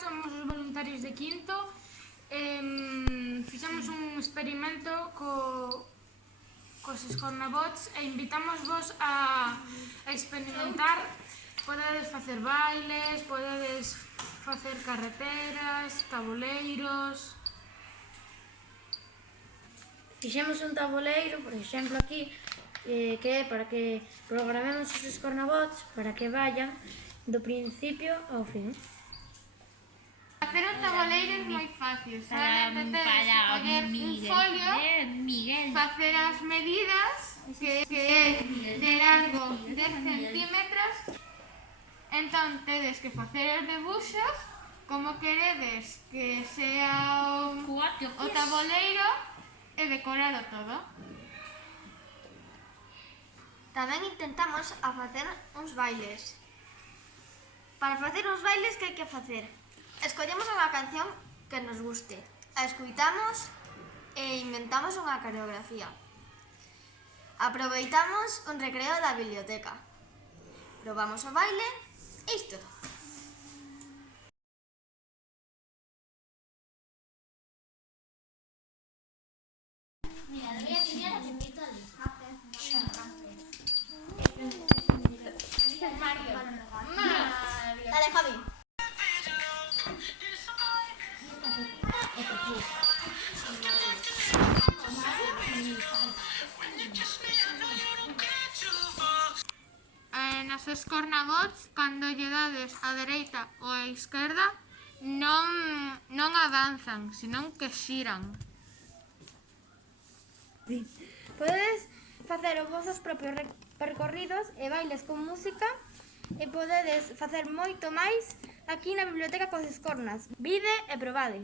somos os voluntarios de quinto. Fixemos un experimento cos escornabots e invitamos vos a experimentar. Podedes facer bailes, podedes facer carreteras, tabuleiros. Fixemos un tabuleiro, por exemplo, aquí, que é para que programemos os escornabots para que vayan do principio ao fin. Facer un tabuleiro é moi fácil, solamente tedes que coller un folio, facer as medidas, que é de largo 10 centímetros, entón tedes que facer os debuxos como queredes que sea o tabuleiro e decorado todo. Tamén intentamos a facer uns bailes. Para facer uns bailes, que hai que facer? Escollemos unha canción que nos guste, a escuitamos e inventamos unha coreografía. Aproveitamos un recreo da biblioteca. Probamos o baile e isto todo. Dale, Javi. Nas escornabots, cando lle dades a dereita ou a esquerda, non avanzan, senón que xiran. Podedes facer os vosos propios percorridos e bailes con música e podedes facer moito máis aquí na Biblioteca cos Escornas. Vide e probade!